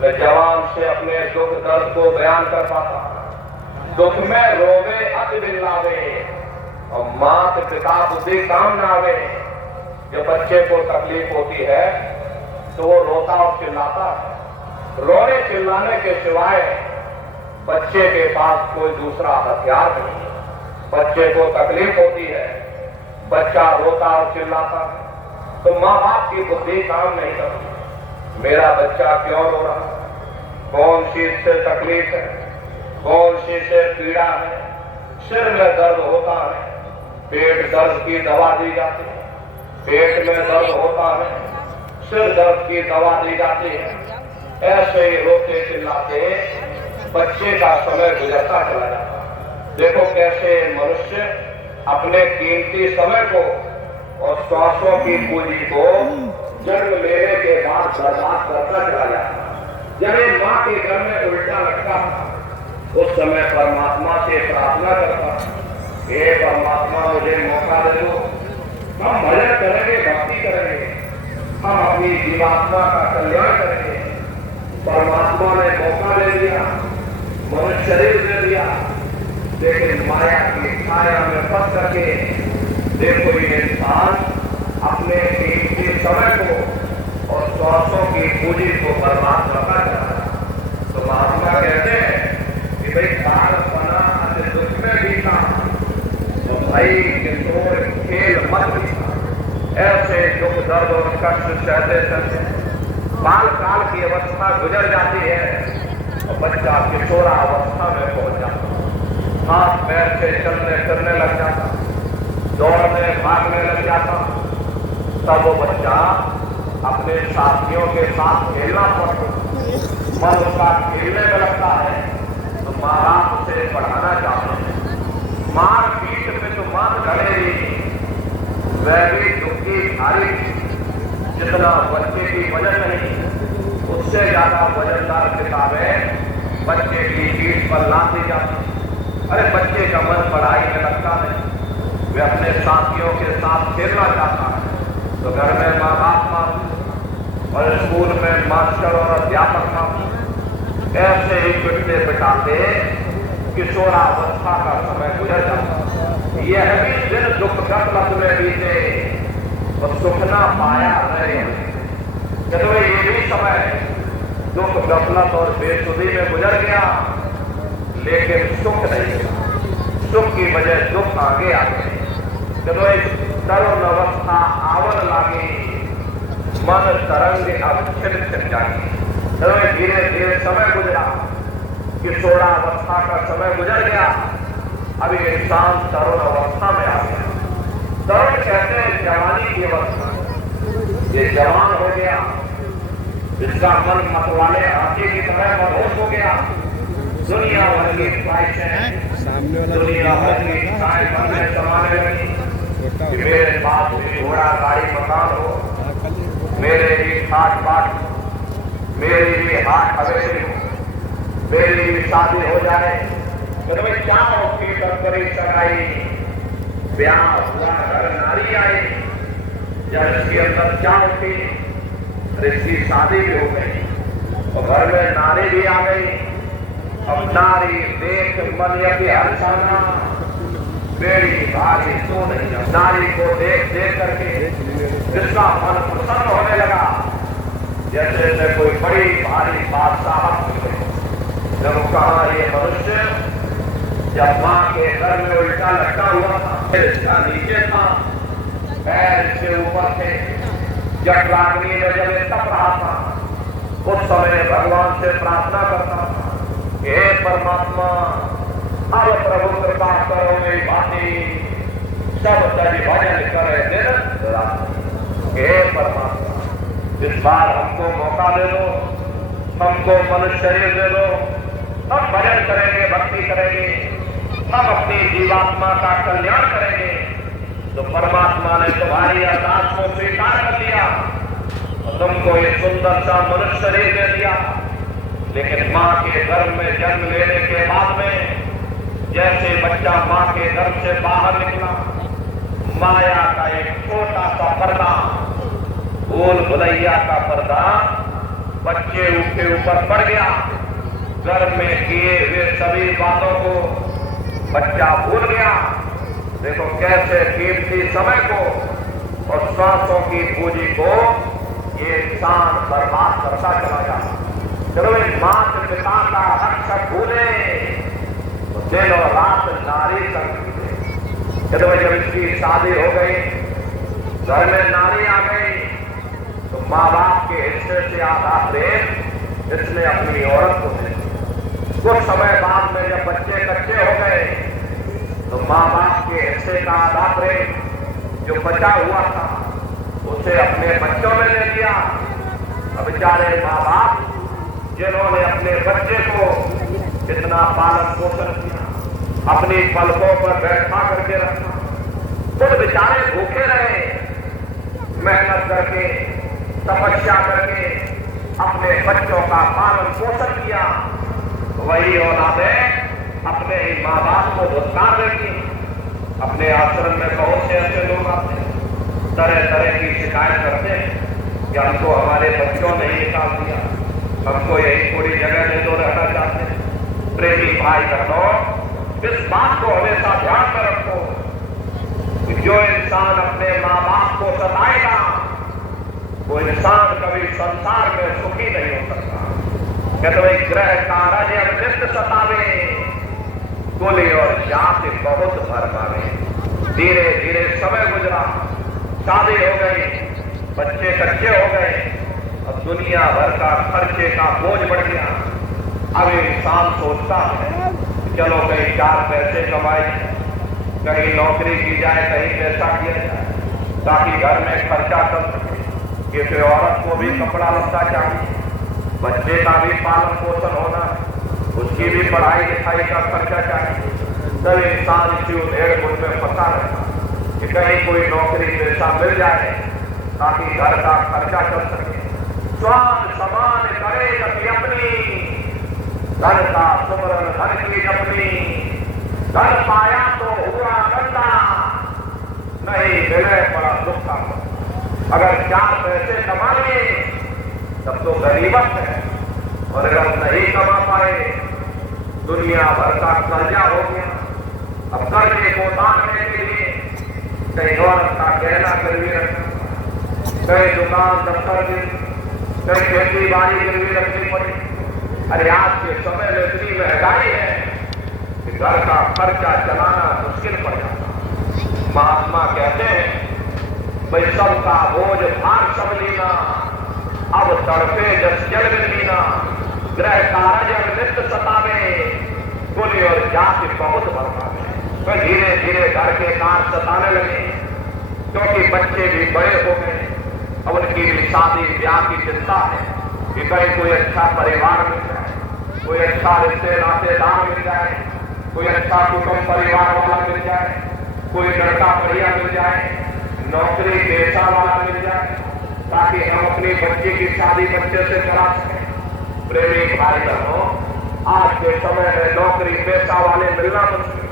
मैं जवान से अपने दुख दर्द को बयान कर पाता। दुख में रोवे अति बिल्लावे और मात पिता बुद्धि काम ना आवे। जब बच्चे को तकलीफ होती है तो वो रोता और चिल्लाता है। रोने चिल्लाने के सिवाय बच्चे के पास कोई दूसरा हथियार नहीं है। बच्चे को तकलीफ होती है, बच्चा रोता और चिल्लाता है तो माँ बाप की बुद्धि काम नहीं करती। मेरा बच्चा क्यों रो रहा है, कौन सी इससे तकलीफ है, कौन सी से पीड़ा है। सिर में दर्द होता है, पेट दर्द की दवा दी जाती है। पेट में दर्द होता है, सिर दर्द की दवा दी जाती है। ऐसे ही रोते चिल्लाते बच्चे का समय गुजरता चला जाता है। देखो कैसे मनुष्य अपने कीमती समय को और श्वासों की पूंजी को जन्म लेने के बाद बर्बाद करता चला जाता। जब एक माँ के घर में उल्टा लगता उस समय परमात्मा से प्रार्थना करता, हे परमात्मा मुझे मौका दे दो, हम भजन करेंगे, भक्ति करेंगे, हम अपनी जीवात्मा का कल्याण करेंगे। परमात्मा ने मौका दे दिया, मनुष्य शरीर दे दिया, लेकिन माया की छाया में फंस करके देखो ये इंसान अपने कीमती समय को और श्वासों की पूंजी को बर्बाद करता है। तो महात्मा कहते हैं कि भाई काल बना अति दुख में बीता, तो भाई किशोर खेल मत बीता। ऐसे दुख दर्द और कष्ट सहते सहते बाल काल की अवस्था गुजर जाती है और बच्चा किशोरा अवस्था में पहुंच जाता, हाथ पैर से चलने फिरने लग जाता, दौड़ने भागने लग जाता। तब वो बच्चा अपने साथियों के साथ खेलना पड़ता, मन उसका खेलने में लगता है तो माँ बाप उसे पढ़ाना चाहते हैं। मार पीठ पे तो मान घड़ेगी, वह भी दुखी भारी, जितना बच्चे की वजन नहीं उससे ज्यादा वजनदार किताबें बच्चे की पीठ पर लाद दी जाती। अरे बच्चे का मन पढ़ाई में लगता नहीं, वे अपने साथियों के साथ खेलना चाहता है तो घर में माँ बाप माँ और स्कूल में मास्टर और अध्यापक माँ ऐसे ही पिटते पिटाते किशोरावस्था का समय गुजर जाता। यह भी दिन दुख गफलत में बीते और सुख ना पाया रहे। चलो ये भी समय दुख गफलत और बेसुधी में गुजर गया, लेकिन सुख नहीं मिला। सुख की वजह दुख आगे आ गए। जब एक तरुण अवस्था आवन लागे, मन तरंग अब छिड़ छिड़ जाए। जब धीरे धीरे समय गुजरा, किशोरावस्था का समय गुजर गया, अभी इंसान तरुण अवस्था में आ गया। तरुण कहते हैं जवानी की अवस्था। ये जवान हो गया, इसका मन मतवाले हाथी की तरह मदहोश हो गया। दुनिया भर की ख्वाहिशें, दुनिया भर की इच्छाएं मन में समाने लगी कि मेरे पास भी घोड़ा गाड़ी मकान हो, मेरे भी खाट बाट, मेरी भी हाट हवेली हो, मेरी भी शादी हो जाए। तो मैं क्या होती करी सगाई, ब्याह हुआ घर नारी आई, जब इसके अंदर क्या होती, इसकी शादी भी हो गई और घर में नारी भी आ गई। अब नारी देख मन यदि हर्षाना, मेरी भारी तो नहीं। नारी को देख देख करके जिसका मन प्रसन्न होने लगा, जैसे जैसे कोई बड़ी भारी बादशाह। जब कहा ये मनुष्य जब माँ के घर में उल्टा लटका हुआ था, इसका नीचे था, पैर से ऊपर थे, जटलाग्नि में जब तप रहा था, उस समय भगवान से प्रार्थना करता था, हे परमात्मा अब प्रभु कृपा करो मेरी भांति, सब तज भजन करे दिन रात। हे परमात्मा इस बार हमको मौका दे दो, हमको मनुष्य शरीर दे दो, हम भजन करेंगे, भक्ति करेंगे, हम अपनी जीवात्मा का कल्याण करेंगे। तो परमात्मा ने तुम्हारी अरदास को स्वीकार कर लिया और तुमको ये सुंदर सा मनुष्य शरीर दे दिया। लेकिन माँ के गर्भ में जन्म लेने के बाद में जैसे बच्चा माँ के गर्भ से बाहर निकला, माया का एक छोटा सा पर्दा, भूल भुलैया का पर्दा बच्चे उसके ऊपर पड़ गया। घर में किए हुए सभी बातों को बच्चा भूल गया। देखो कैसे कीमती समय को और सांसों की पूंजी को ये इंसान बर्बाद करता चला जाता। चलो एक मात्र पिता का रक्षक भूले तो दिन और रात नारी संग। चलो जब इसकी शादी हो गई, घर में नारी आ गई, तो माँ बाप के हिस्से से आधा प्रेम इसने अपनी औरत को दे। कुछ समय बाद में जब बच्चे कच्चे हो गए तो माँ बाप के हिस्से का आधा प्रेम जो बचा हुआ था उसे अपने बच्चों में ले लिया। अब बेचारे माँ बाप जिन्होंने अपने बच्चे को इतना पालन पोषण किया, अपनी पलकों पर बैठा करके रखा, खुद बेचारे भूखे रहे, मेहनत करके तपस्या करके अपने बच्चों का पालन पोषण किया। वही औलादें अपने ही माँ बाप को धुतकार देती। अपने आश्रम में बहुत से ऐसे लोग आते हैं, तरह तरह की शिकायत करते हैं कि हमको हमारे बच्चों ने निकाल दिया, हमको यही थोड़ी जगह में तो रहना चाहते हैं। प्रेमी भाई बहनों, इस बात को हमेशा ध्यान में रखो कि जो इंसान अपने माँ बाप को सताएगा वो इंसान कभी संसार में सुखी नहीं हो सकता। कहते हुए ग्रह कारज नित्य सतावे, कुली और जाति बहुत भरमावे। धीरे धीरे समय गुजरा, शादी हो गई, बच्चे कच्चे हो गए, अब दुनिया भर का खर्चे का बोझ बढ़ गया। अब इंसान सोचता है चलो कहीं 4 पैसे कमाए, कहीं नौकरी की जाए, कहीं पैसा किया जाए ताकि घर में खर्चा कर सके। किसी औरत को भी कपड़ा लत्ता चाहिए, बच्चे का भी पालन पोषण होना, उसकी भी पढ़ाई लिखाई का खर्चा चाहिए। तब इंसान इसी उधेड़ बुन में फंसा रहता कि कहीं कोई नौकरी पेशा मिल जाए ताकि घर का खर्चा चल सके। स्वान समान करे गति अपनी, धन का सुमरन धन की अपनी। धन पाया तो हुआ गंदा, नहीं मिले बड़ा दुख का। अगर 4 पैसे कमा लिए तब तो गरीबत है, और अगर नहीं कमा पाए दुनिया भर का कर्जा हो गया। अब कर्जे को उतारने के लिए कहीं औरत का गहना गिरवी रखना, कहीं दुकान दफ्तर भी, कहीं खेती बाड़ी गिरवी रखनी पड़ी। अरे आज के समय में इतनी महंगाई है कि घर का खर्चा चलाना मुश्किल पड़ जाता। महात्मा कहते हैं भाई सबका बोझ भार सब लेना, अब तड़पे जस जल में लीना। ग्रह कारज नित्य सतावे, कुली और जाति बहुत भरमावे। तो धीरे धीरे घर के कार्य सताने लगे, क्योंकि बच्चे भी बड़े हो गए। अब उनकी भी शादी ब्याह की चिंता है कि कहीं कोई अच्छा परिवार मिल जाए, कोई अच्छा रिश्ते नातेदार मिल जाए, कोई अच्छा कुटुंब परिवार वाला मिल जाए, कोई लड़का बढ़िया मिल जाए, नौकरी पेशा वाला मिल जाए ताकि हम अपनी बच्ची की शादी बच्चे से करा सकें। प्रेमी भाई बहनों, आज के समय में नौकरी पेशा वाले मिलना मुश्किल,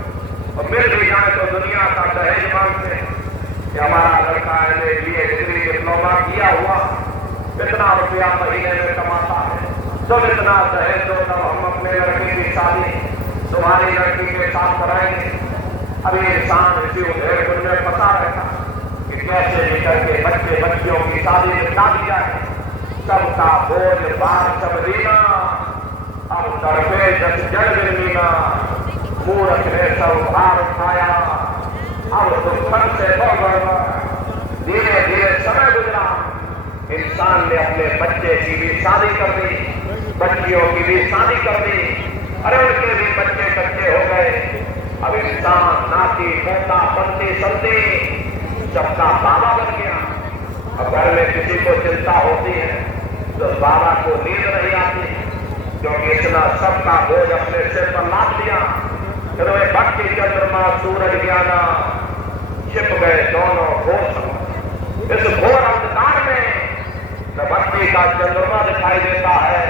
और मिल भी जाए तो दुनिया का दहेज मांगते हैं कि हमारा लड़का है लिए डिग्री डिप्लोमा किया हुआ, इतना रुपया महीने में कमाता है, सब इतना दहेज दो तब हम अपने लड़के की शादी तुम्हारी लड़की के साथ कराएंगे। अभी इंसान इसी उधेड़ बुन में फंसा रहता कि कैसे निकल के बच्चे बच्चियों की शादी निपटा दी जाए। सबका बोझ बार सब लेना, अब तड़पे जस जल गिरना। मूर्ख ने सब भार उठाया, अब दुखन से गड़बड़। धीरे धीरे समय गुजरा, इंसान ने अपने बच्चे की भी शादी कर दी, बच्चियों की भी शादी कर दी। अरे उनके भी बच्चे कच्चे हो गए। अब इंसान नाती पोता बनते चलते सबका बाबा बन गया। अब घर में किसी को चिंता होती है तो बाबा को नींद नहीं आती, क्योंकि इतना सबका बोझ अपने सिर पर लाद दिया। चलो ये भक्ति चंद्रमा सूरज ज्ञाना छिप गए दोनों घोर। इस घोर अंधकार में न भक्ति का चंद्रमा दिखाई देता है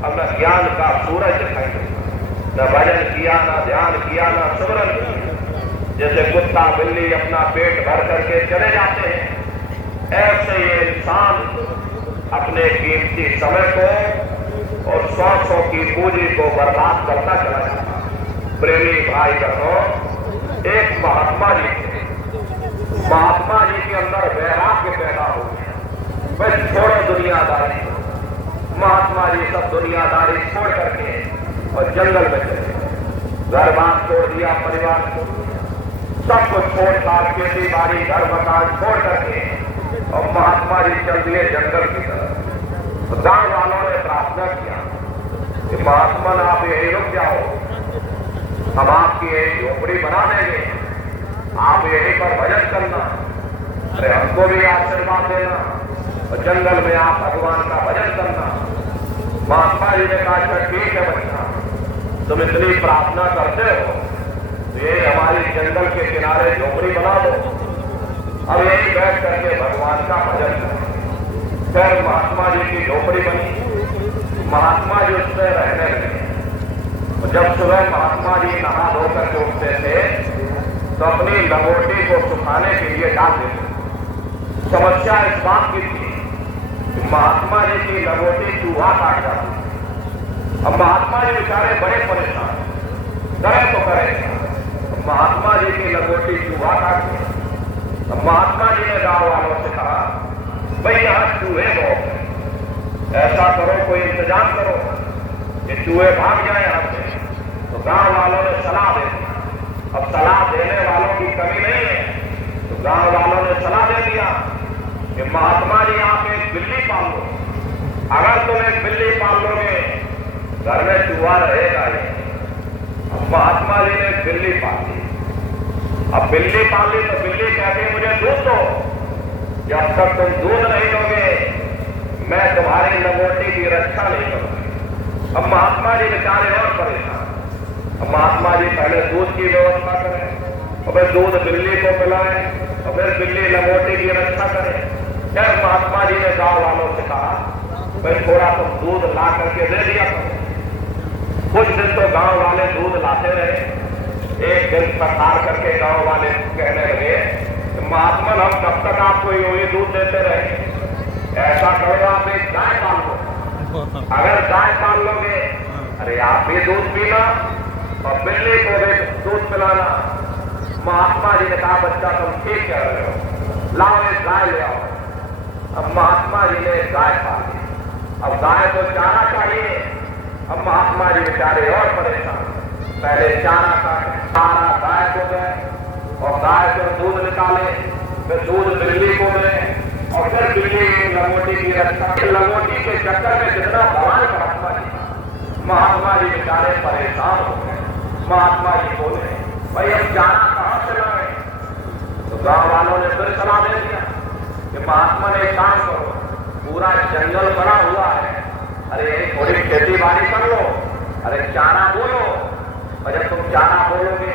और न ज्ञान का सूरज दिखाई देता है। न भजन किया, न ध्यान किया, न सुमरन किया। जैसे कुत्ता बिल्ली अपना पेट भर करके चले जाते हैं, ऐसे ये इंसान अपने कीमती समय को और 100 की पूंजी को बर्बाद करता चला जाता। प्रेमी भाई बहनों, एक महात्मा जी थे। महात्मा जी के अंदर वैराग्य पैदा हो गया, बस छोड़ो दुनियादारी। महात्मा जी सब दुनियादारी छोड़ करके और जंगल में चले, घर बार छोड़ दिया, परिवार छोड़ दिया, सब कुछ छोड़ छाड़ खेती बाड़ी घर मकान छोड़ करके और महात्मा जी चल दिए जंगल की तरफ। तो गांव वालों ने प्रार्थना किया कि महात्मा आप यही रुक जाओ, हम आपकी एक झोपड़ी बना देंगे, आप यहीं पर भजन करना, अरे हमको भी आशीर्वाद देना और जंगल में आप भगवान का भजन करना। महात्मा जी ने कहा अच्छा ठीक है बच्चा, तुम इतनी प्रार्थना करते हो तो ये हमारी जंगल के किनारे झोपड़ी बना दो, अब यही बैठ करके भगवान का भजन करें। फिर महात्मा जी की झोपड़ी बनी, महात्मा जी उसमें रहने लगे। जब सुबह महात्मा जी नहा धोकर के उठते थे तो अपनी लंगोटी को सुखाने के लिए डाल देते। समस्या इस बात की थी कि महात्मा जी की लंगोटी चूहा काट जाती। अब महात्मा जी बेचारे बड़े परेशान, करे तो करे, महात्मा जी की लंगोटी चूहा काटती। अब महात्मा जी ने गांव वालों से कहा भाई यहाँ चूहे बहुत हैं, ऐसा करो कोई इंतजाम करो कि चूहे भाग जाए यहाँ से। तो गांव वालों ने सलाह दे दी। अब सलाह देने वालों की कमी नहीं है, तो गांव वालों ने सलाह दे दिया कि महात्मा जी आप एक बिल्ली पाल लो, अगर तुम एक बिल्ली पाल लोगे घर में चूहा रहेगा ही। अब महात्मा जी ने बिल्ली पाली। अब बिल्ली पाली तो बिल्ली कहती मुझे दूध दो, जब तक तुम दूध नहीं दोगे मैं तुम्हारी लंगोटी की रक्षा नहीं करूंगी। अब महात्मा जी बेचारे और परेशान। अब महात्मा जी पहले दूध की व्यवस्था करें और फिर दूध बिल्ली को पिलाएं और फिर बिल्ली लंगोटी की रक्षा करें। फिर महात्मा जी ने गांव वालों से कहा भाई थोड़ा तुम दूध ला करके दे दिया करो। कुछ दिन तो गांव वाले दूध लाते रहे। एक दिन प्रसार करके गांव वाले कहने लगे महात्मा हम कब तक आपको यही दूध देते रहे, ऐसा करो आप एक गाय पाल लो, अगर गाय पाल लोगे अरे आप भी दूध पीना और बिल्ली को भी दूध पिलाना। महात्मा जी ने कहा बच्चा तुम ठीक कह रहे हो, लाओ एक गाय ले आओ। अब महात्मा जी ने गाय पाली। अब गाय को चारा चाहिए। अब महात्मा जी बेचारे और परेशान, पहले चारा काटे, चारा गाय को गए और गाय को दूध निकाले, फिर दूध बिल्ली को दे और फिर बिल्ली की लंगोटी की रक्षा। लंगोटी के चक्कर में कितना बवाल महात्मा जी बेचारे परेशान हो गए। महात्मा जी बोले भाई अब चारा कहां से लाए? तो गांव वालों ने फिर सलाह दे दिया कि महात्मा ने एक काम करो, पूरा जंगल बना हुआ है, अरे थोड़ी खेती बाड़ी कर लो, अरे चारा बोलो, और जब तुम चारा बोलोगे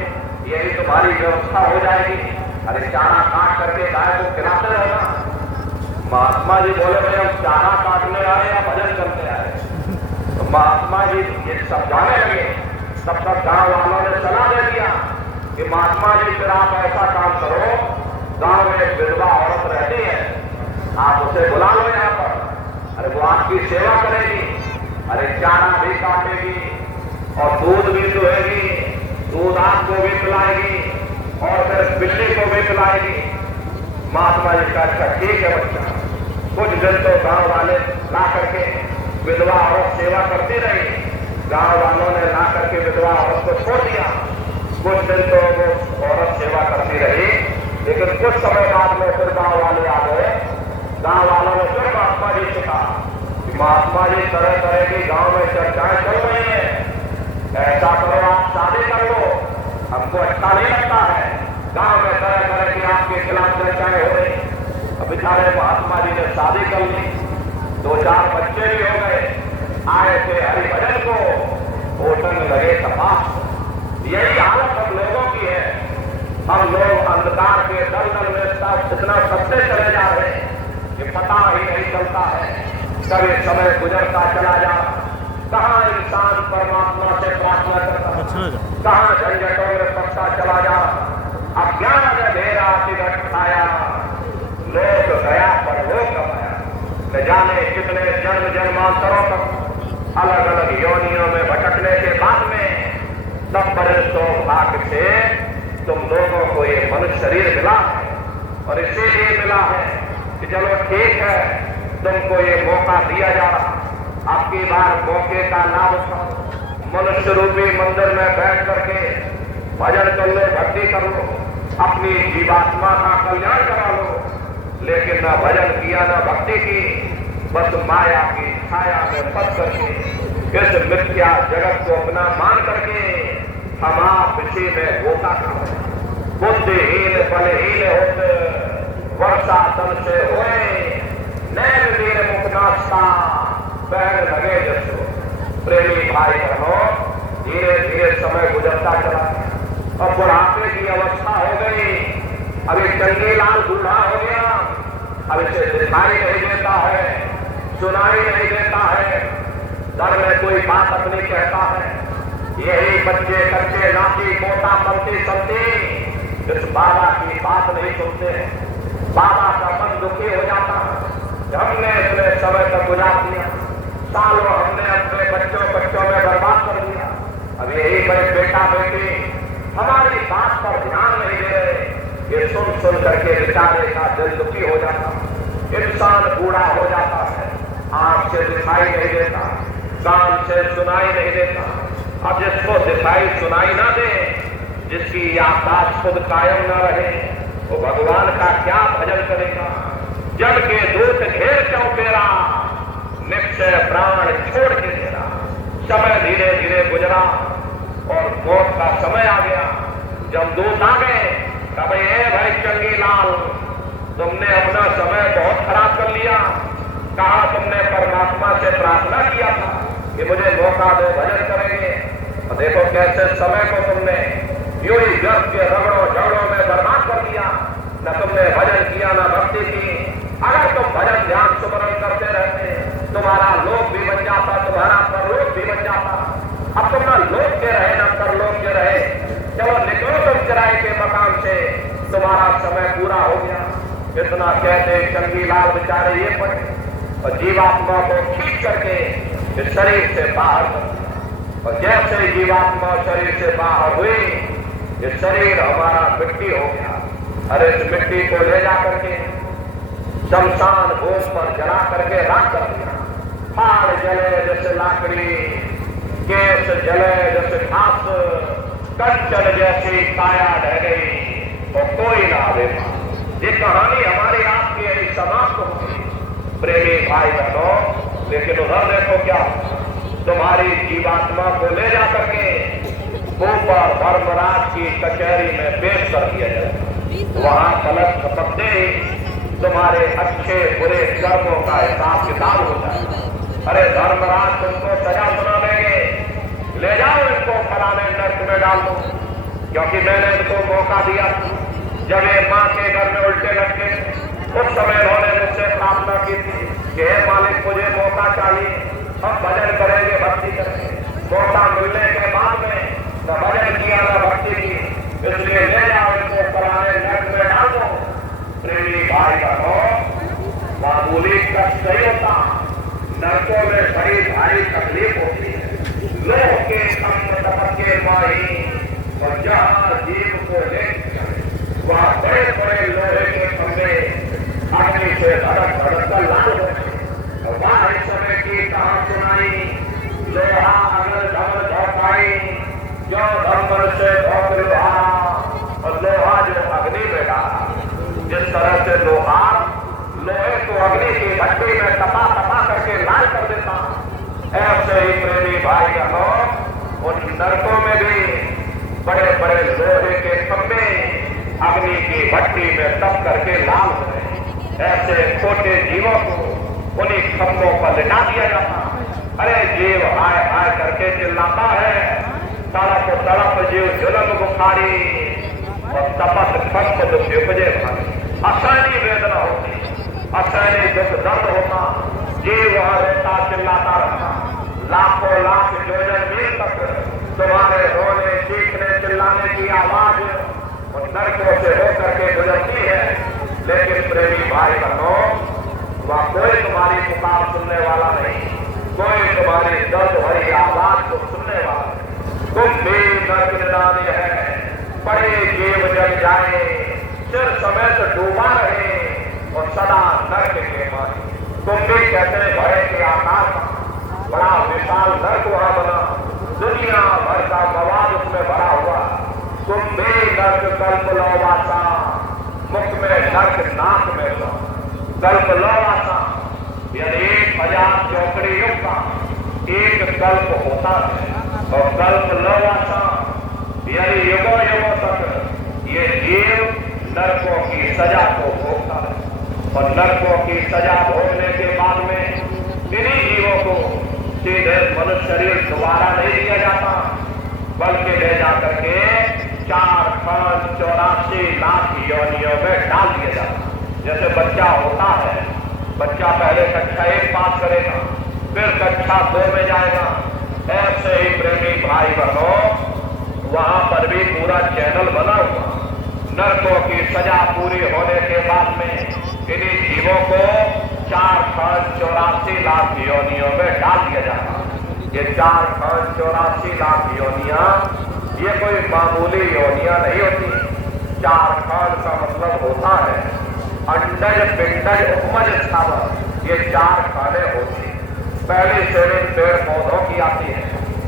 यही तुम्हारी व्यवस्था हो जाएगी, अरे चारा काट करके गाय को खिलाते रहना। महात्मा जी बोले भाई हम चारा काटने आए या भजन करते आए? तो महात्मा जी ये समझाने लगे। तब तक गांव वालों ने सलाह दे दिया कि महात्मा जी फिर आप ऐसा काम करो, गांव में एक विधवा औरत रहती है, आप उसे बुला लो यहाँ पर, अरे वो आपकी सेवा करेगी, अरे चारा भी काटेगी और दूध भी दुहेगी, दूध आपको भी पिलाएगी और फिर बिल्ली को भी पिलाएगी। महात्मा जी का अच्छा ठीक है बच्चा। कुछ दिन तो गांव वाले ला करके विधवा औरत सेवा करती रही। गांव वालों ने ला करके विधवा औरत को छोड़ दिया। कुछ दिन तो वो औरत सेवा करती रही, लेकिन कुछ समय बाद में फिर गांव वाले आ गए। गांव वालों ने फिर महात्मा जी से कहा कि महात्मा जी तरह तरह की गांव में चर्चाएं चल रही है, ऐसा करो आप शादी कर लो, हमको अच्छा नहीं लगता है, गांव में तरह तरह की आपके खिलाफ चर्चाएं हो रही। अब बेचारे महात्मा जी ने शादी कर ली, 2-4 बच्चे भी हो गए। आए थे हरिभजन को, होटल में लगे तपास। यही हालत हम लोगों की है। हम लोग अंधकार के दलदल में इतना सत्य चले जा रहे हैं कि पता ही नहीं चलता है कभी समय गुजरता चला जा, कहाँ इंसान परमात्मा से प्रार्थना करता, कहाँ झंझटों में फंसता चला जा। अज्ञान अंधेरा तिरक छाया, लोग गया पर लोग गवाया। न जाने कितने जन्म जन्मांतरों तक अलग अलग योनियों में भटकने के बाद में तब बड़े सौभाग्य से तुम लोगों को ये मनुष्य शरीर मिला है। और इसीलिए मिला है कि चलो ठीक है, तुमको ये मौका दिया जा रहा, आपकी बार मौके का लाभ उठाओ, मनुष्य रूपी मंदिर में बैठ करके भजन कर लो, भक्ति कर लो, अपनी जीवात्मा का कल्याण करा लो। लेकिन न भजन किया न भक्ति की, बस माया की छाया में फंस करके इस मिथ्या जगत को अपना मान करके हम आप इसी में होता खाओ। बुद्धिहीन बलहीन होते वर्षा तन से हुए, नैन वीर मुख नाचता बहन लगे जसो। प्रेमी भाई बहनों, धीरे धीरे समय गुजरता चला और बुढ़ापे की अवस्था हो गई। अभी चंगीलाल बूढ़ा हो गया, अब इसे दिखाई नहीं देता है, सुनाई नहीं देता है, घर में कोई बात अपनी कहता है। यही बच्चे कच्चे नाती पोता पलती सलती इस बाबा की बात नहीं सुनते हैं। बाबा का मन दुखी हो जाता है। हमने इतने समय तक गुजार दिया, सालों हमने अपने बच्चों में बर्बाद कर दिया। अब यही बड़े बेटा बेटी हमारी बात पर ध्यान नहीं दे रहे। ये सुन सुन करके बेचारे का दिल दुखी हो जाता, इंसान बूढ़ा हो जाता है, आंख से दिखाई नहीं देता, कान से सुनाई नहीं देता। अब जिसको दिखाई सुनाई ना दे, जिसकी याददाश्त खुद कायम न रहे, वो भगवान का क्या भजन करेगा। जब के दूत घेर चौकेरा, निश्चय प्राण छोड़ के देना। समय धीरे धीरे गुजरा और मौत का समय आ गया। जब दूत आ गए, कब ये भाई चंगीलाल, तुमने अपना समय बहुत खराब कर लिया। कहा तुमने परमात्मा से प्रार्थना किया था कि मुझे मौका दो, भजन करेंगे, और देखो कैसे समय को तुमने यूं ही व्यर्थ के रगड़ों झगड़ों में बर्बाद कर दिया। न तुमने भजन किया न भक्ति की। अगर तुम भजन ध्यान सुमरण करते रहते, तुम्हारा लोक भी बन जाता, तुम्हारा परलोक भी बन जाता। अब तुम न लोक के रहे न परलोक के रहे। चलो निकलो तुम किराए के मकान से, तुम्हारा समय पूरा हो गया। इतना कहते चंगीलाल बेचारे ये पड़े और जीवात्मा को खींच करके इस शरीर से बाहर कर दिया। और जैसे जीवात्मा शरीर से बाहर हुई, ये शरीर हमारा मिट्टी हो गया। अरे इस मिट्टी को ले जा करके शमशान भूमि पर जला करके राख कर दिया। फाड़ जले जैसे लाकड़ी, केस जले जैसे घास, कंचन जैसी काया ढह गई और कोई ना आवे। ये कहानी हमारी आपकी यही समाप्त हो गई प्रेमी भाई बहनों। लेकिन उधर देखो क्या, तुम्हारी जीवात्मा को ले जा करके ऊपर धर्मराज की कचहरी में पेश कर दिया जाए। वहां कलश खपकते ही तुम्हारे अच्छे बुरे कर्मों का हिसाब किताब हो जाए। अरे धर्मराज तुमको सजा सुना देंगे, ले जाओ इनको फलाने नर्क में डाल दो, क्योंकि मैंने इनको मौका दिया। जब ये माँ के घर में उल्टे लटके, उस समय उन्होंने मुझसे प्रार्थना की थी कि हे मालिक मुझे मौका चाहिए, हम भजन करेंगे भक्ति करेंगे। मौका मिलने के बाद में न भजन किया न भक्ति की, इसलिए ले जाओ इनको फलाने नर्क में डाल दो। प्रेमी भाई बहनों, मामूली कष्ट नहीं होता, नरकों में बड़ी भारी तकलीफ होती है। लोह के खम्भ तपके माही, और जहाँ जीव को ले वहाँ बड़े बड़े लोहे के खंभे अग्नि से धड़क धड़क कर लाल होते। और वहाँ इस समय की कहा सुनाई, लोहा अग्नि धमल धड़काई, जो धमल से भौक लोहा, और लोहा जो अग्नि में डाला। जिस तरह से लोहार लोहे को अग्नि की भट्टी में तपा तपा करके लाल कर देता, ऐसे ही प्रेमी भाई बहनों, उन नरकों में भी बड़े बड़े लोहे के खंभे अग्नि की भट्टी में तप करके लाल हो रहे। ऐसे छोटे जीवों को उन्हीं खंभों पर लिटा दिया जाता। अरे जीव हाय हाय करके चिल्लाता है, तड़प तड़प जीव जुलम बुखारी, और तपस खंभ दुख उपजे भारी। असहनीय वेदना होती, असहनीय दुख दर्द होता, जीव वहां रोता चिल्लाता रहता। लाखों लाख योजन मील तक तुम्हारे रोने चीखने चिल्लाने की आवाज उन नरकों से होकर के गुजरती है। लेकिन प्रेमी भाई बहनों, वहां कोई तुम्हारी पुकार सुनने वाला नहीं, कोई तुम्हारी दर्द भरी आवाज को सुनने वाला नहीं। तुम भी नर्क निदानी है, बड़े जीव जल जाए, सिर समेत डूबा रहे और सदा नर्क के मारे। तुम भी कहते भय के आकाश, बड़ा विशाल नर्क वहां बना, दुनिया भर का मवाद उसमें भरा हुआ। तुम भी नर्क कल्प लौवासा, मुख में नर्क नाक में लो। कल्प लौवासा यानी 1000 चौकड़ी युग का एक कल्प होता है, और कल्प लौवासा यानी युगों युगों तक ये जीव नरकों की सजा को भोगता है। और नरकों की सजा भोगने के बाद में इन्हीं जीवों को सीधे मनुष्य शरीर दोबारा नहीं दिया जाता, बल्कि ले जाकर के 4,84 लाख योनियों में डाल दिया जाता। जैसे बच्चा होता है, बच्चा पहले कक्षा 1 पास करेगा, फिर कक्षा 2 में जाएगा। ऐसे ही प्रेमी भाई बहनों, वहां पर भी पूरा चैनल बना हुआ। नरकों की सजा पूरी होने के बाद में इन्हीं जीवों को 4,84 लाख योनियों में डाल दिया जाता। ये 4,84 लाख योनियां ये कोई मामूली योनियां नहीं होती। 4 का मतलब होता है अंडज पिंडज उपमज स्थावर, ये 4 खाने होती। पहली श्रेणी पेड़ पौधों की आती है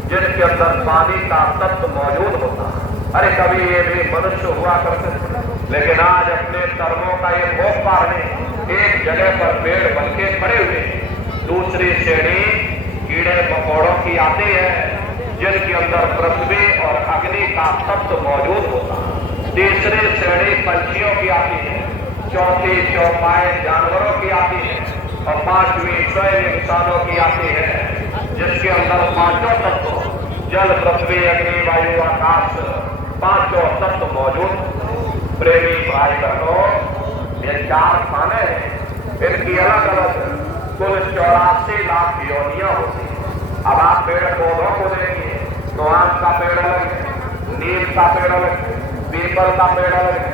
जिनके अंदर पानी का तत्व मौजूद होता है। अरे कभी ये भी मनुष्य हुआ करते थे, लेकिन आज अपने कर्मों का ये भोग पा रहे, एक जगह पर पेड़ बनके खड़े हुए। दूसरी श्रेणी कीड़े मकोड़ों की आती है जिनके अंदर पृथ्वी और अग्नि का तत्व मौजूद होता है। तीसरी श्रेणी पंछियों की आती है, चौथी चौपाए जानवरों की आती है, और 5वीं स्वयं इंसानों की आती है जिसके अंदर 5 तत्व जल पृथ्वी अग्नि वायु आकाश 5 तत्व मौजूद। प्रेमी भाई बहनों, ये 4 खाने हैं, इनकी अलग अलग कुल 84 लाख योनियां होती हैं। अब आप पेड़ पौधों को देखिए तो आम का पेड़ अलग है, नीम का पेड़ अलग है, पीपल का पेड़ अलग है।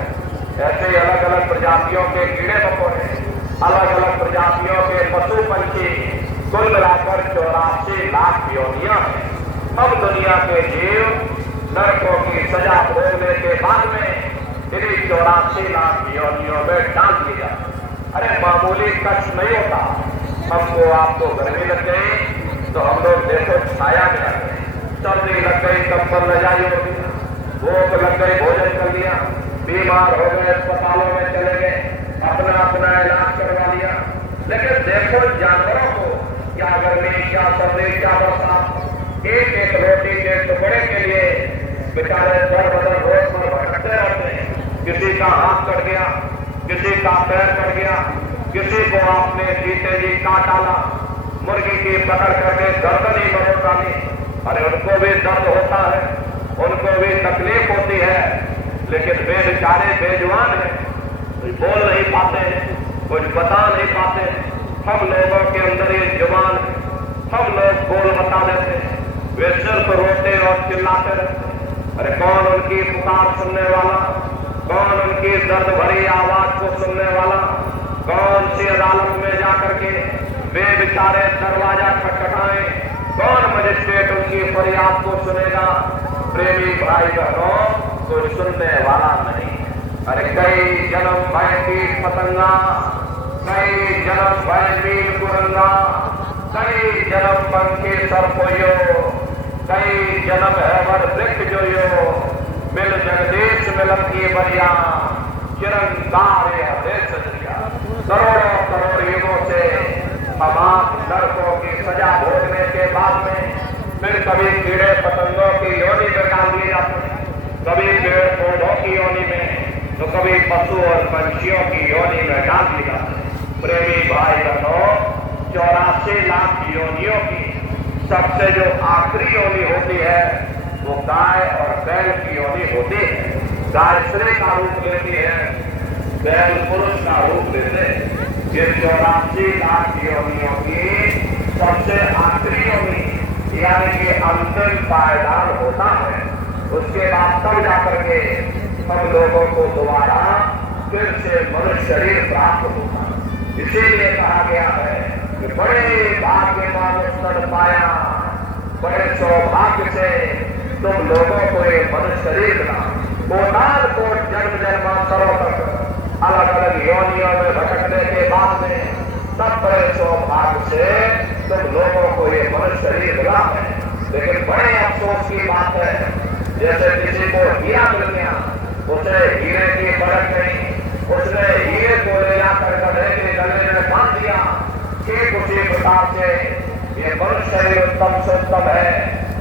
ऐसे अलग अलग प्रजातियों के कीड़े मकोड़े, अलग अलग प्रजातियों के पशु पंछी, कुल मिलाकर 84 लाख योनियां हैं। अब दुनिया के जीव नरकों की सजा भोगने के बाद में इन्हीं 84 लाख योनियों में डाल दिया। अरे मामूली कष्ट नहीं होता। हमको आपको गर्मी लग गई तो हम लोग देखो छाया में आ गए, सर्दी लग गई कंबल रजाई हो गया, भूख लग गई भोजन कर लिया, बीमार हो गए अस्पतालों में चले गए, अपना अपना इलाज करवा लिया। लेकिन देखो जानवरों को क्या गर्मी क्या सर्दी क्या बरसात, एक एक रोटी के टुकड़े के लिए बेचारे दर बदल रोड पर भटकते रहते हैं। किसी का हाथ कट गया, किसी का पैर कट गया, किसी को आपने जीते जी काट डाला, मुर्गी की पकड़ करके गर्दन ही मरोड़ डाली। अरे उनको भी दर्द होता है, उनको भी तकलीफ होती है, लेकिन वे बेचारे बेजुबान हैं, कुछ बोल नहीं पाते हैं, कुछ बता नहीं पाते। हम लोगों के अंदर ये जुबान है, हम लोग बोल बता देते हैं, वे सिर्फ रोते और चिल्लाते रहते। अरे कौन उनकी पुकार सुनने वाला, कौन उनकी दर्द भरी आवाज को सुनने वाला, कौन सी अदालत में जाकर के वे बेचारे दरवाजा खटखटाएं, कौन मजिस्ट्रेट उनकी फरियाद को सुनेगा। प्रेमी भाई बहनों, कोई सुनने वाला नहीं। अरे कई जन्म भय कीट पतंगा, कई जन्म भय मील कुरंगा, कई जन्म पंखे सरपोयो, कई जन्म है वर वृक्ष जोयो, मिल जगदीश मिलन की बरिया, चिरंगार देश सजरिया। करोड़ों करोड़ युगों से हम आप नरकों की सजा भोगने के बाद में फिर कभी कीड़े पतंगों की योनि में डाल दिए जाते हैं, कभी पेड़ पौधों की योनि में, तो कभी पशु और पंछियों की योनि में डाल दिए जाते हैं। प्रेमी भाई बहनों, 84 लाख योनियों की सबसे जो आखिरी योनि होती है वो गाय और बैल की योनि होती है। गाय स्त्री का रूप लेती है, बैल पुरुष का रूप लेते हैं। ये 84 लाख योनियों की सबसे आखिरी योनि यानी कि अंतिम पायदान होता है। उसके बाद तब जाकर के हम लोगों को दोबारा फिर से मनुष्य शरीर प्राप्त होता है। इसीलिए कहा गया है कि बड़े भाग्य मानुष तन पाया, बड़े सौभाग्य से तुम लोगों को ये मनुष्य शरीर मिला। कोटाल कोट जन्म जन्मांतरों तक अलग अलग योनियों में भटकने के बाद में तब बड़े सौभाग्य से तुम लोगों को ये मनुष्य शरीर मिला है। लेकिन बड़े अफसोस की बात है, जैसे किसी को हीरा मिल गया, उसे हीरे की परख नहीं, उसने हीरे को ले जाकर गधे के गले में बांध दिया कि उसी प्रकार से ये मनुष्य शरीर उत्तम से उत्तम है,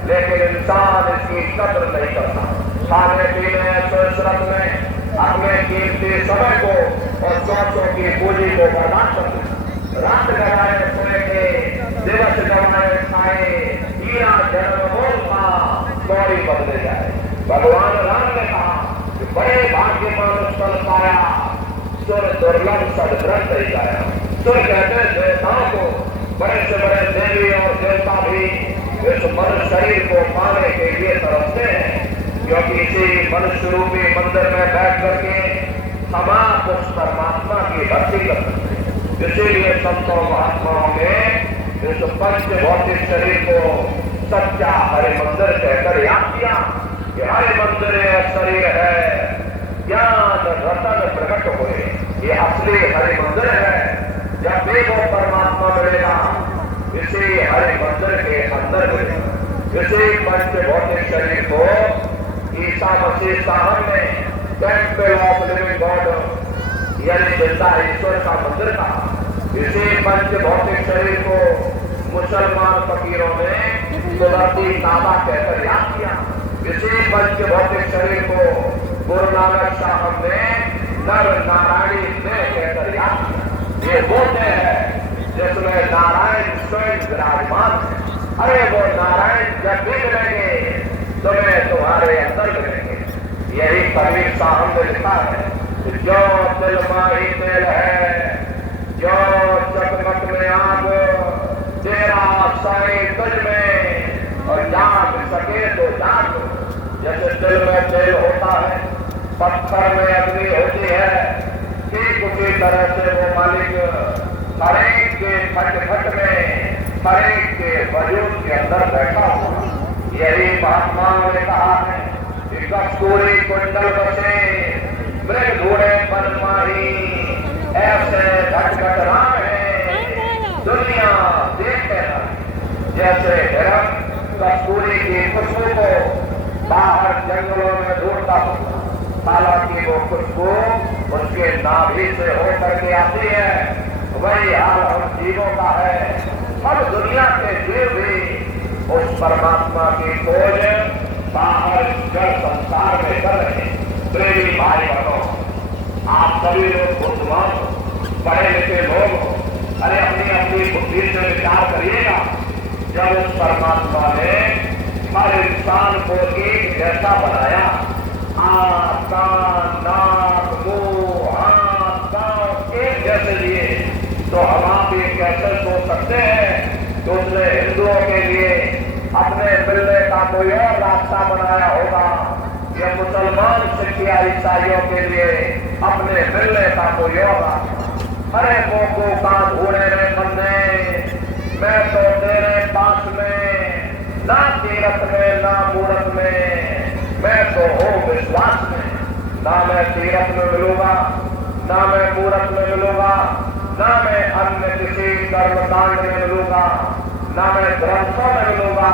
लेकिन इंसान इसकी कदर नहीं करता। खाने पीने सुरत में अपने कीमती समय को और सौसों की पूंजी को बर्बाद कर दिया। रात गवाए सोए के, दिवस गवाए खाए, हीरा जन्म मोल का गौरी बदले जाए। भगवान राम ने कहा कि बड़े भाग्य मानुष तन पाया, सुर दुर्लभ सदग्रंथ ही गाया। सुर कहते देवताओं को, बड़े से बड़े देवी और देवता भी इस मनुष्य शरीर को पाने के लिए तरसते हैं, क्योंकि इसी मनुष्य रूपी मंदिर में बैठ करके हम उस परमात्मा की भक्ति करते हैं। इसीलिए संतों महात्माओं ने इस पंच भौतिक शरीर को सच्चा हरि मंदिर कहकर याद किया कि हरि मंदिर शरीर है, ज्ञान रतन प्रकट हुए, ये असली हरि मंदिर है। जब भी वो परमात्मा मिलेगा इसी हरि मंदिर के अंदर मिलेगा। इसी पंच भौतिक शरीर को ईसा मसीह साहब ने टेम्पल ऑफ लिविंग गॉड यानी जिंदा ईश्वर का मंदिर था। इसी पंच भौतिक शरीर को मुसलमान फकीरों ने कुदरती काबा कहकर याद किया। इसी पंच भौतिक शरीर को गुरु नानक साहब ने नर नारायणी देह कहकर याद किया। ये वो देह है जिसमें नारायण स्वयं विराजमान है। अरे वो नारायण जब भी मिलेंगे तुम्हें तुम्हारे अंदर मिलेंगे। यही कबीर साहब ने लिखा है कि जो दिल माही दिल है, जो चकमक में आग, तेरा साई तुझ में और जाग सके तो जाग। जैसे दिल में तेल होता है, पत्थर में अग्नि होती है, ठीक उसी तरह से वो मालिक हरेक के खट में, हरेक के वजूद के अंदर बैठा हुआ। यही महात्माओं ने कहा है कि कस्तूरी कुंडल बसे मृग घोड़े पर माही, ऐसे घट राम है दुनिया देखते हैं। जैसे हिरण कस्तूरी की खुशबू को बाहर जंगलों में ढूंढता होता, हालांकि वो खुशबू उसके नाभि से होकर के आती है, वही हाल हम जीवों का है। हम दुनिया के जीव भी उस परमात्मा की खोज बाहर जड़ संसार में कर रहे हैं। प्रेमी भाई बहनों, आप सभी लोग बुद्धिमान पढ़े लिखे लोग हो, अरे अपनी अपनी बुद्धि से विचार करिएगा। जब उस परमात्मा ने हर इंसान को एक जैसा बनाया, आंख, कान, नाक, मुंह, हाथ, पांव एक जैसे लिए, तो हम आप ये कैसे सोच सकते हैं कि उसने हिंदुओं के लिए अपने मिलने का कोई और रास्ता बनाया होगा, या मुसलमान सिख या ईसाइयों के लिए अपने मिलने का कोई और रास्ता। अरे मोको का ढूंढे रे बंदे, मैं तो तेरे पास में, ना तीरथ में ना मूरत में, मैं तो हूँ विश्वास में। ना मैं तीरथ में मिलूंगा, ना मैं मूरत में मिलूंगा, ना मैं अन्य किसी कर्मकांड में मिलूंगा, ना मैं ग्रंथों में मिलूंगा,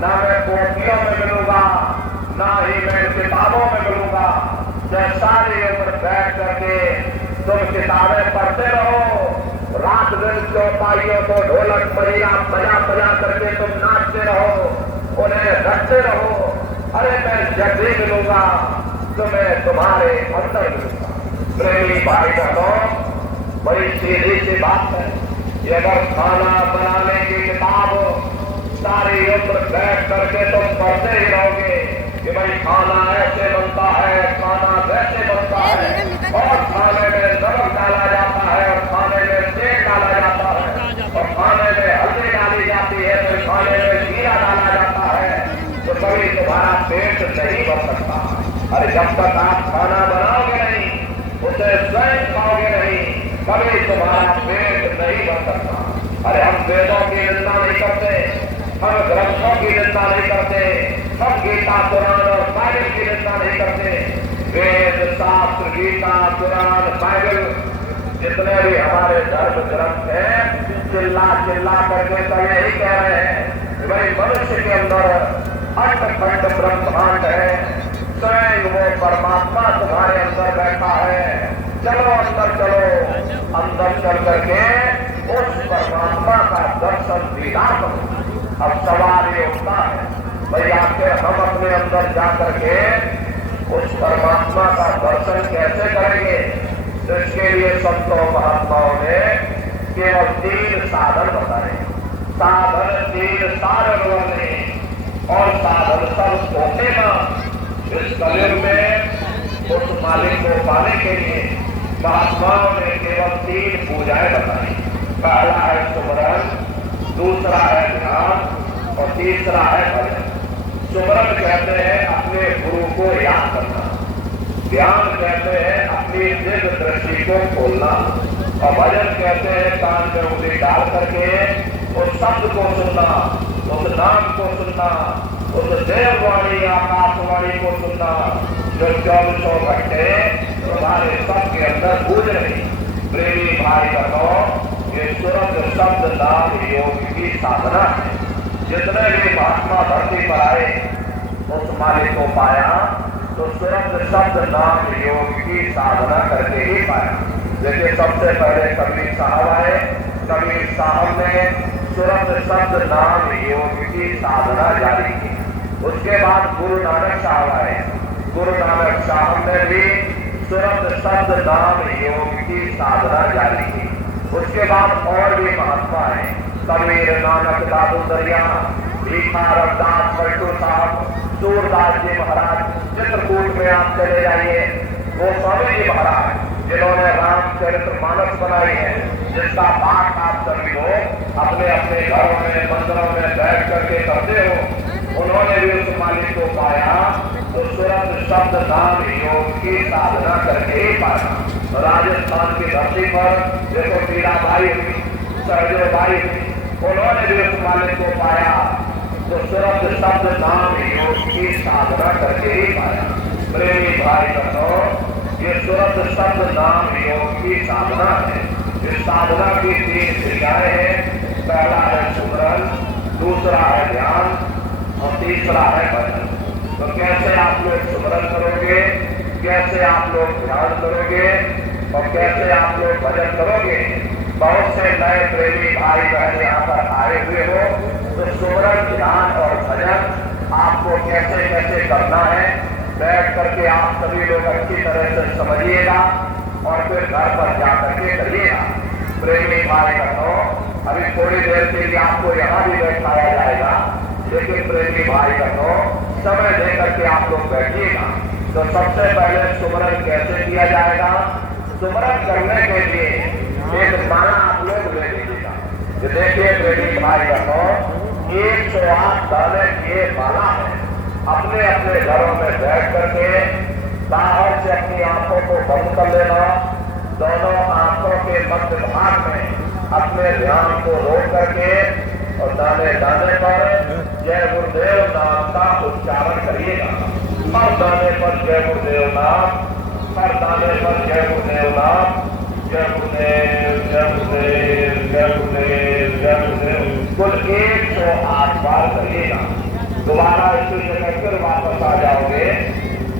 ना मैं पोथियों में मिलूंगा, ना ही मैं किताबों में मिलूंगा। जब सारी उम्र बैठ करके तुम किताबें पढ़ते रहो, रात दिन चौपाइयों को ढोलक बजा बजा करके तुम नाचते रहो, उन्हें रखते रहो। अरे मैं जब भी मिलूंगा तुम्हें तुम्हारे अंदर मिलूंगा। प्रेमी भाई बहनों, बड़ी सीधी सी बात है। ये अगर खाना बनाने की किताब सारी उम्र बैठ करके तुम पढ़ते ही रहोगे कि भाई खाना ऐसे बनता है, खाना वैसे बनता है, और खाने में नमक डाला जाता है, और खाने में तेल डाला जाता है, और खाने में हल्दी डाली जाती है, तो खाने में जीरा डाला जाता है, तो कभी तुम्हारा पेट नहीं भर सकता। अरे जब तक आप खाना बनाओगे नहीं, उसे स्वयं खाओगे नहीं, कभी तुम्हारा पेट नहीं भर सकता। अरे हम वेदों की निंदा नहीं करते, हम ग्रंथों की निंदा नहीं करते, हम गीता पुराण और बाइबल की निंदा नहीं करते। वेद शास्त्र गीता पुराण बाइबल जितने भी हमारे धर्म ग्रंथ हैं, चिल्ला चिल्ला करके तो यही कह रहे हैं भाई मनुष्य के अंदर अष्टखंड ब्रह्मांड है, स्वयं वो परमात्मा तुम्हारे अंदर बैठा है। चलो अंदर चलो, अंदर चल करके उस परमात्मा का दर्शन दीदा करो। अब सवाल ये उठता है भाई आखिर हम अपने अंदर जा करके उस परमात्मा का दर्शन कैसे करेंगे? तो इसके लिए संतों महात्माओं ने केवल 3 साधन बताए। साधन 3 साधन वाले और साधन सब होते ना। इस कलियुग में उस मालिक को पाने के लिए महात्माओं ने केवल 3 पूजाएं बताई। पहला है सुमरन, दूसरा है ध्यान और तीसरा है भजन। सुमरन कहते हैं अपने गुरु को याद करना, ध्यान कहते हैं अपनी दिव्य दृष्टि को खोलना और भजन कहते हैं कान में उंगली डाल करके उस शब्द को सुनना, उस नाम को सुनना, उस देववाणी आकाशवाणी को सुनना जो 24 घंटे तुम्हारे सबके अंदर गूंज रही। प्रेमी भाई बहनों, ये सुरत शब्द नाम योग की साधना है। जितने भी महात्मा धरती पर आए उस मालिक को पाया तो सुरत शब्द नाम योग की साधना करके ही पाया। देखिए सबसे पहले कबीर साहब आए, कबीर साहब ने सुरत शब्द नाम योग की साधना जारी की। उसके बाद गुरु नानक साहब आए, गुरु नानक साहब ने भी सुरत शब्द नाम योग की साधना जारी की। उसके बाद और भी महात्मा आए, कबीर नानक दादू दरिया, भीखा रविदास पलटू साहब, सूरदास जी महाराज, चित्रकूट में आप चले जाइए, वो स्वामी जी महाराज जिन्होंने रामचरित्र मानस बनाई है, जिसका पाठ आप सभी लोग अपने अपने घरों में मंदिरों में बैठ करके करते हो, उन्होंने भी उस मालिक को पाया तो सुरत शब्द नाम योग की साधना करके ही पाया। राजस्थान की धरती पर देखो मीराबाई हुई, सरजोबाई हुई, उन्होंने भी उस मालिक को पाया तो सुरत शब्द नाम योग की साधना करके ही पाया। प्रेमी भाई बहनों, ये सुरत शब्द नाम योग की साधना है। इस साधना की 3 क्रियाएं हैं। पहला है सुमरन, दूसरा है ध्यान और तीसरा है भजन। तो कैसे आप लोग सुमरन करोगे, कैसे आप लोग ध्यान करोगे और कैसे आप लोग भजन करोगे? बहुत से नए प्रेमी भाई बहन यहाँ पर आए हुए हो तो सुमरन ध्यान और भजन आपको कैसे कैसे करना है बैठ करके आप सभी लोग अच्छी तरह से समझिएगा और फिर घर पर जाकर के करिएगा। प्रेमी भाई बहनों, अभी थोड़ी देर के लिए आपको यहाँ भी बैठाया जाएगा, लेकिन प्रेमी भाई बहनों समय दे करके आप लोग बैठिएगा। तो सबसे पहले सुमरन कैसे किया जाएगा? सुमरन करने के लिए एक माला आप लोग ले लीजिएगा। देखिए प्रेमी भाई बहनों, 108 दाने की माला है। अपने अपने घरों में बैठ करके बाहर से अपनी आंखों को बंद कर लेना, दोनों आंखों के मध्य भाग में अपने ध्यान को रोक करके और दाने दाने पर जय गुरुदेव नाम का उच्चारण करिएगा। हर दाने पर जय गुरुदेव नाम, हर दाने पर जय गुरुदेव नाम, जय गुरुदेव जय गुरुदेव जय गुरुदेव जय गुरुदेव कुल 108 बार करिएगा। दोबारा इसी जगह फिर वापस आ जाओगे।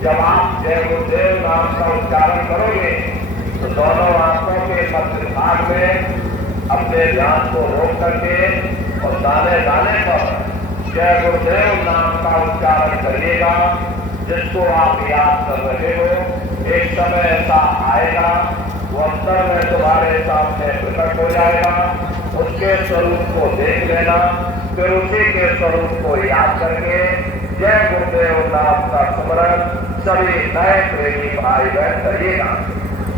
जब आप जय गुरुदेव नाम का उच्चारण करोगे तो दोनों आंखों के मध्य भाग में अपने ध्यान को रोक करके और दाने दाने पर जय गुरुदेव नाम का उच्चारण करिएगा। जिसको आप याद कर रहे हो, एक समय ऐसा आएगा वो अंतर में तुम्हारे सामने प्रकट हो जाएगा। उसके स्वरूप को देख लेना, फिर उसी के स्वरूप को याद करके जय गुरुदेव नाम का स्मरण सभी नए प्रेमी भाई बहन करिएगा।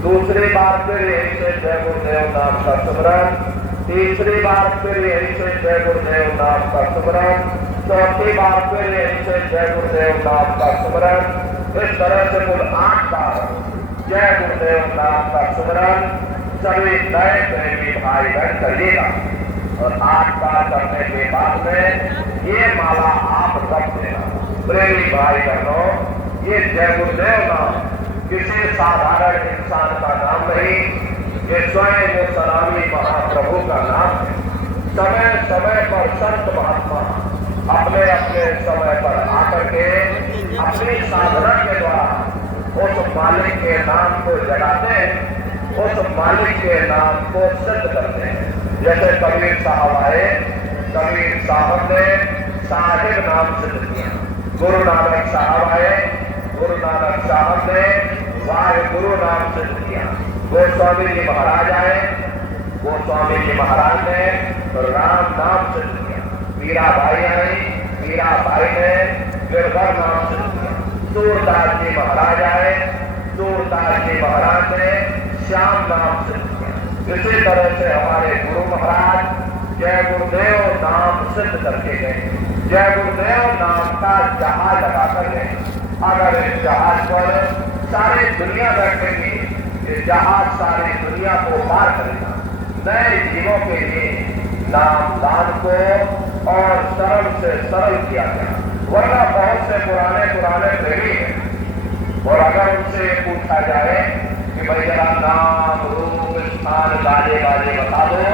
दूसरी बार फिर यही से जय गुरुदेव नाम का स्मरण, तीसरी बार फिर यही से जय गुरुदेव नाम का स्मरण, चौथी बार फिर यही से जय गुरुदेव नाम का स्मरण। इस तरह से कुल 8 बार जय गुरुदेव नाम का स्मरण सभी नए प्रेमी भाई बहन करिएगा और 8 साल करने के बाद में ये माला आप रख देना। प्रेमी भाई बहनों, ये जय गुरुदेव नाम किसी साधारण इंसान का नाम नहीं, ये स्वयं जो सनातनी महाप्रभु का नाम है। समय समय पर संत महात्मा अपने अपने समय पर आकर के अपनी साधना के द्वारा उस मालिक के नाम को जगाते हैं, उस मालिक के नाम को सिद्ध करते हैं। जैसे कबीर साहब आए, कबीर साहब ने साहिब नाम सिद्ध किया। गुरु नानक साहब आए, गुरु नानक साहब ने वाहिगुरु नाम सिद्ध किया। गोस्वामी जी महाराज आए, गोस्वामी जी महाराज ने राम नाम सिद्ध किया। मीरा भाई आई, मीरा भाई ने गिरधर नाम सिद्ध किया। सूरदास जी महाराज आए, सूरदास जी महाराज ने श्याम नाम सिद्ध किया। इसी तरह से हमारे गुरु महाराज जय गुरुदेव नाम सिद्ध करके गए। जय गुरुदेव नाम का जहाज लगाकर गए। अगर इस जहाज पर सारी दुनिया बैठेगी, ये जहाज सारी दुनिया को पार करेगा। नए जीवों के लिए नाम दान को और सरल से सरल किया गया। वरना बहुत से पुराने प्रेमी हैं और अगर उनसे पूछा जाए कि भाई जरा नाम रूप स्थान गाजे बता दो,